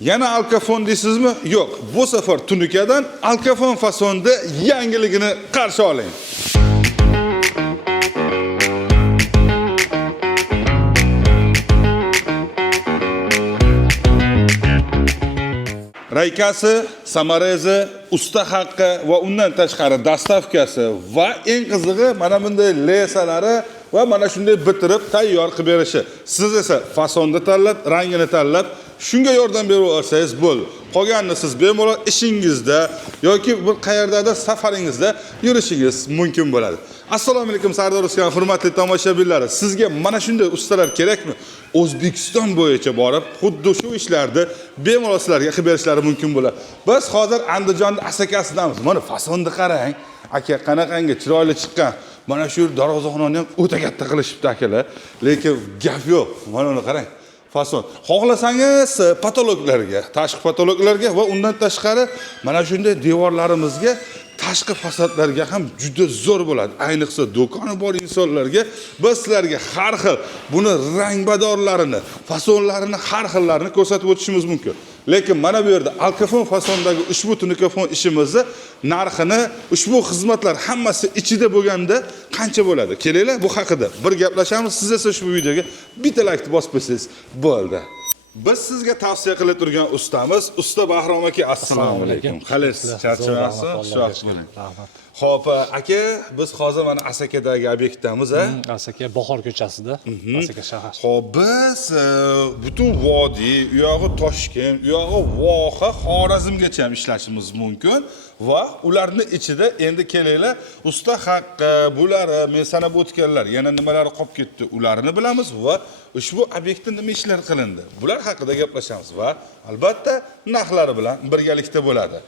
Yana alkafon deysizmi? Yo'q. Bu safar tunikadan alkafon fasonda yangiligini qarshi oling. Raykasi, samarezi, usta haqqi va undan tashqari dastavkasi va eng qizig'i mana bunday lesalari va mana shunday bitirib tayyor qilib berishi. Siz esa fasonni tanlab, rangini tanlab, shunga yordam berib olsangiz bo'ldi. Qolganini siz bemalol ishingizda yoki bir qayerdadir safaringizda yurishingiz mumkin bo'ladi. Assalomu alaykum Sardor Ruskan, hurmatli tomoshabinlar. Sizga mana shunday ustalar kerakmi? O'zbekiston bo'yicha borib, xuddi shu ishlarni bemalol sizlarga qilib berishlari mumkin bo'ladi. Biz hozir Andijonda asakasidamiz. Mana fasonni qarang. Aka, qanaqangi chiroyli chiqqan. Mana shu darvozaxonani ham o'ta katta qilishibdi akalar. Lekin gap yo'q. Mana uni qarang. Fason. Xohlasangiz patologlarga, tashqi patologlarga va undan tashqari mana shunday devorlarimizga tashqi fasadlarga ham juda zo'r bo'ladi. Ayniqsa do'koni bor insonlarga biz sizlarga har xil buni rangbadorlarini, fasonlarini, har xillarini ko'rsatib o'tishimiz mumkin. Lekin mana bu yerda alkafon fasondagi ushbu tunikafon ishimizni narxini, ushbu xizmatlar hammasi ichida bo'lganda qancha bo'ladi? Kelinglar, bu haqida bir gaplashamiz. Siz esa ushbu videoga bitta like bosib qo'ysangiz bo'ldi. Biz sizga tavsiya qilib turgan ustamiz, usta Bahrom aka, assalomu alaykum. Qalaysiz? Charchamaysiz? Xushvaqt bo'ling. Rahmat. Xo'p, aka, biz hozir mana Asakadagi obyektdamiz, Asaka Bahor ko'chasida, Asaka shahar. Xo'p, biz butun vodiy, u yog'i Toshkent, u yog'i Voha, Xorazmgacha ham ishlashimiz mumkin va ularning ichida endi kelinglar, usta haqqi, bular men sanab o'tganlar, yana nimalari qolib ketdi, ularni bilamiz va ushbu obyektda nima ishlar qilindi? Bular haqida gaplashamiz va albatta narxlari bilan birgalikda bo'ladi.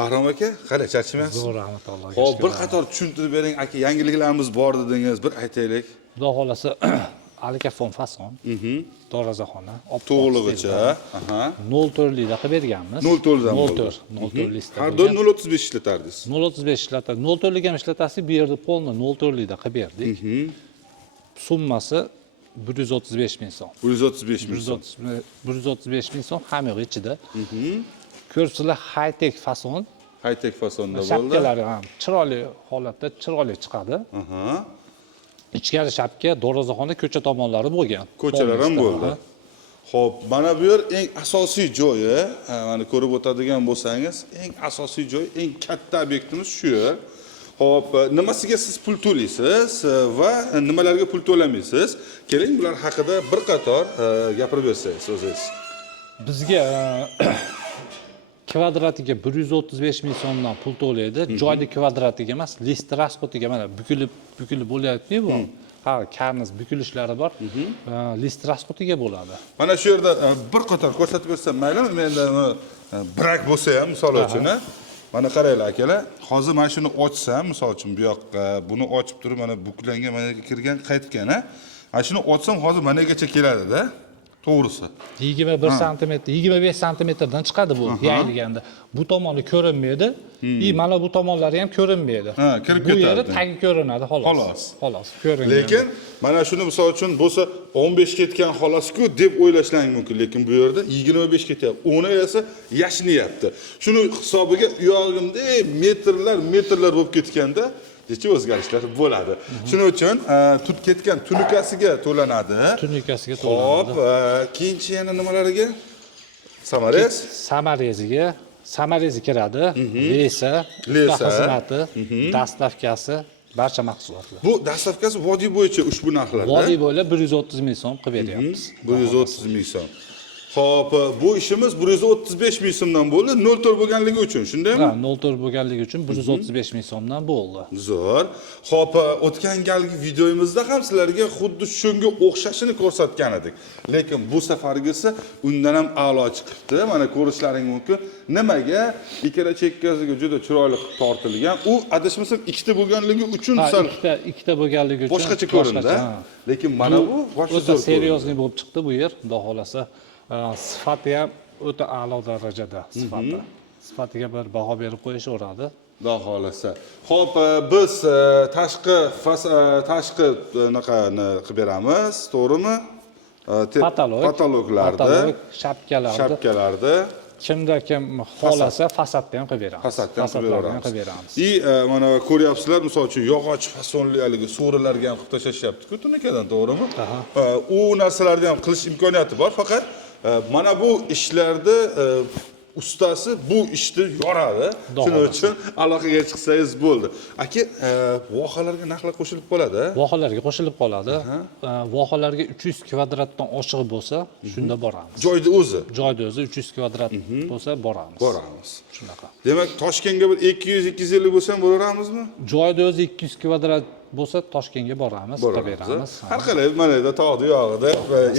Bahrom aka, qalay, charchamayapsiz? Zo'r, rahmat Allohga. Xo'p, bir qator tushuntirib bering, aka, yangiliklarimiz bor dedingiz, bir aytaylik. Xudo xolasa alkafon fason, darvozaxona, to'g'lig'icha, 04 likda qilib berganmiz. 04 dan bo'ldi. 04 listda. Har doim 035 ishlatardingiz. 035 ishlatadi. 04 lik ham ishlatasiz, bu yerda polni 04 likda qilib berdik. Summasi 135 ming so'm. 135 ming so'm. 135 ming so'm ham yo'q ichida. Ko'rsizlar high-tech fason. High-tech fasonda bo'ldi. Shapkalari ham chiroyli holatda, chiroyli chiqadi. Ichkari shapka, darvozaxona, ko'cha tomonlari bo'lgan. Ko'chalar ham bo'ldi. Xo'p, mana bu yer eng asosiy joyi, mana ko'rib o'tadigan bo'lsangiz, eng asosiy joy, eng katta obyektimiz shu yer. Xo'p, nimasiga siz pul to'laysiz va nimalarga pul to'lamaysiz? Keling, bular haqida bir qator gapirib bersangiz o'zingiz. Bizga kvadratiga 135 ming so'mdan pul to'laydi. Joyli kvadratiga emas, list rasxotiga mana bukilib bo'lyapti bu. Ha, karniz bukilishlari bor. List rasxotiga bo'ladi. Mana shu yerda bir qator ko'rsatib bersam maylimi? Menda brak bo'lsa ham, misol uchun, mana qaranglar akalar. Hozir mana shuni ochsam, misol uchun bu yoqqa buni ochib turib, mana buklangan, mana kirgan, qaytgan, Ana shuni ochsam hozir managacha keladi-da. To'g'risi. 21 sm, 25 sm dan chiqadi bu yayilganda. Bu tomoni ko'rinmaydi. Mana bu tomonlari ham ko'rinmaydi. Kirib ketadi. Bu yeri tagi ko'rinadi, xolos. Xolos, ko'rinadi. Lekin mana shuni misol uchun bo'lsa 15 ketgan xolos-ku deb o'ylashlang mumkin, lekin bu yerda 25 ketyapti. 10 esa yashinyapti. Shuni hisobiga u yog'imda metrlar bo'lib ketganda necha o'zgarishlar bo'ladi. Shuning uchun tut ketgan tunikasiga to'lanadi. Tunikasiga to'lanadi. Xo'p, keyinchi yana nimalariga? Samarez? Samarezi kiradi. Lesa, xizmati, dastavkasi, barcha mahsulotlar. Bu dastavkasi vodiy bo'yicha ushbu narxlarda. Vodiy bo'ylab 130 ming so'm qilib beryapmiz. 130 ming so'm. Xo'p, bu ishimiz 135 ming so'mdan bo'ldi, 04 bo'lganligi uchun, shundaymi? Ha, 04 bo'lganligi uchun 135 ming so'mdan bo'ldi. Zo'r. Xo'p, o'tgan galgi videomizda ham sizlarga xuddi shunga o'xshashini ko'rsatgan edik. Lekin bu safargisi undan ham a'lo chiqibdi. Mana ko'rishlaring mumkin. Nimaga? Ikkala chekkasiga juda chiroyli tortilgan. U adashmasam ikkita bo'lganligi uchun sal ikkita bo'lganligi uchun boshqacha ko'rindi. Lekin mana bu o'ta seriyozli bo'lib chiqdi bu yer, xudo xolasa. Sifati ham o'ta a'lo darajada sifati. Sifatiga bir baho berib qo'yishaveradi. Xudo xolasa. Xo'p, biz tashqi naqani qilib beramiz, to'g'rimi? patologlarda, shapkalarda kimda kim xohlasa fasadda ham qilib beramiz. fasaddan qilib Fasadlarni beramiz. Mana ko'ryapsizlar, misol uchun yog'och fasonli haligi so'rilarga ham qilib tashlashyapti-ku tunikadan, to'g'rimi? U narsalarni ham qilish imkoniyati bor, faqat mana bu ishlarda ustasi bu ishni yoradi. Shuning uchun aloqaga chiqsangiz bo'ldi. Aka, vohalarga narxlar qo'shilib qoladi. Vohalarga qo'shilib qoladi. Vohalarga 300 kvadratdan oshiq bo'lsa, shunda boramiz. Joyni o'zi. Joyda o'zi 300 kvadrat bo'lsa boramiz. Boramiz. Shunaqa. Demak, Toshkentga bir 200-250 bo'lsa ham boraveramizmi? Joyda o'zi 200 kvadrat bo'lsa Toshkentga boramiz, beramiz. Har qalay mana yerda tog'ni yog'ida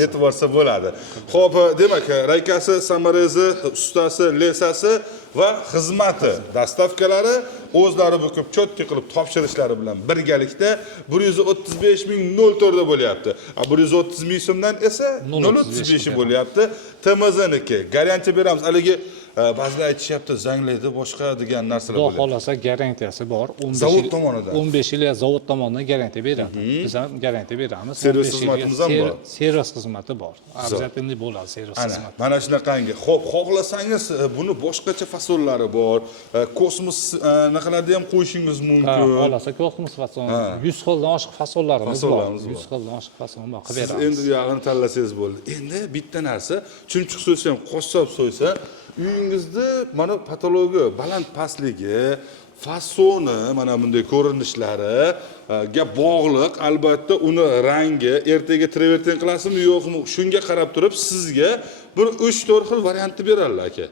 yetib borsa bo'ladi. Xo'p, demak, raykasi, samarezi, ustasi, lesasi va xizmati, dastavkalari o'zlari bu ko'p cho'tki qilib topshirishlari bilan birgalikda 135.004 da bo'lyapti. 130.000 so'mdan esa 0.35 bo'lyapti. TMZniki garantiya beramiz. Haligi ba'zilar aytishyapti, zanglaydi, boshqa degan narsalar bo'lyapti. Xudo xolasa garantiyasi bor. Zavod tomonidan. 15 yil zavod tomonidan garantiya beradi. Biz ham garantiya beramiz. Servis xizmatimiz ham bor. Servis xizmati bor. Обязательно bo'ladi servis xizmati. Mana shunaqangi. Xo'p, xohlasangiz buni boshqacha fasonlari bor. Kosmos naqalarni ham qo'yishingiz mumkin. Xohlasa kosmos fason, 100 xildan oshiq fasonlarimiz bor. 100 xildan oshiq fason bor. Qilib beramiz. Siz endi yog'ini tanlasangiz bo'ldi. Endi bitta narsa, chumchuq so'ysa ham, qossob so'ysa, uyingizda mana patologi, baland pastligi, fasoni, mana bunday ko'rinishlari ga bog'liq, albatta uni rangi ertaga travertin qilasizmi yo'qmi, shunga qarab turib sizga bir 3-4 xil variantni beradilar aka.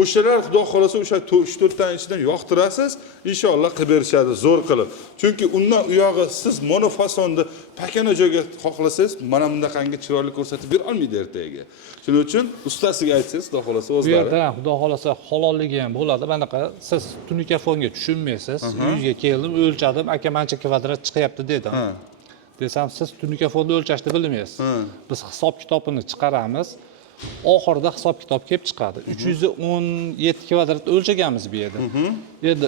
O'shalar xudo xolasa o'sha 3-4 taning ichidan yoqtirasiz, inshaalloh qilib berishadi zo'r qilib. Chunki undan u yog'i siz monofasonni pakana joyga xohlasangiz, mana bundaqangi chiroyli ko'rsatib ber olmaydi ertaga. Shuning uchun ustasiga aytsangiz, xudo xolasa o'zlari. Bu yerda xudo xolasa halolligi ham bo'ladi. Manaqa siz tunikafonga tushunmaysiz, uyga keldim, o'lchadim, aka mancha kvadrat chiqyapti dedim. Desam, siz tunikafonni o'lchashni bilmaysiz. Biz hisob kitobini chiqaramiz. Oxirida hisob kitob kelib chiqadi. 317 kvadrat o'lchaganmiz bu yerda. Endi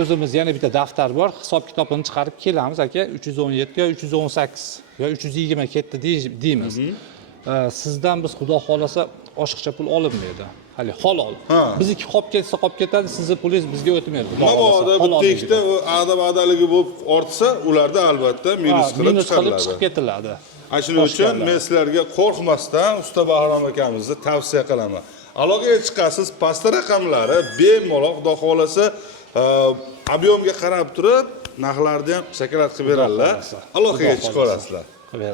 o'zimiz yana bitta daftar bor, hisob kitobini chiqarib kelamiz aka, 317 yo 318 yo 320 ketdi deymiz. Sizdan biz xudo xolasa oshiqcha pul olinmaydi. Hali halol. Bizniki qolib ketsa qolib ketadi, sizni pulingiz bizga o'tmaydi. Mabodo bitta ikkita adab-adaligi bo'lib ortsa, ularda albatta minus qilib chiqib ketiladi. Shuning uchun men sizlarga qo'rqmasdan usta Bahrom akamizni tavsiya qilaman. Aloqaga chiqasiz, pastda raqamlari bemalol xudo xolasa ob'yomga qarab turib, narxlarni ham shakllantirib qilib beradilar. Aloqaga chiqib olasizlar.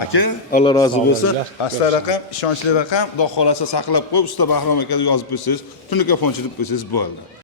Aka, Alloh rozi bo'lsin. Asta raqam, ishonchli raqam, xudo xolasa saqlab qo'yib, usta Bahrom akaga yozib qo'ysangiz, tunikafonchi deb qo'ysangiz bo'ldi.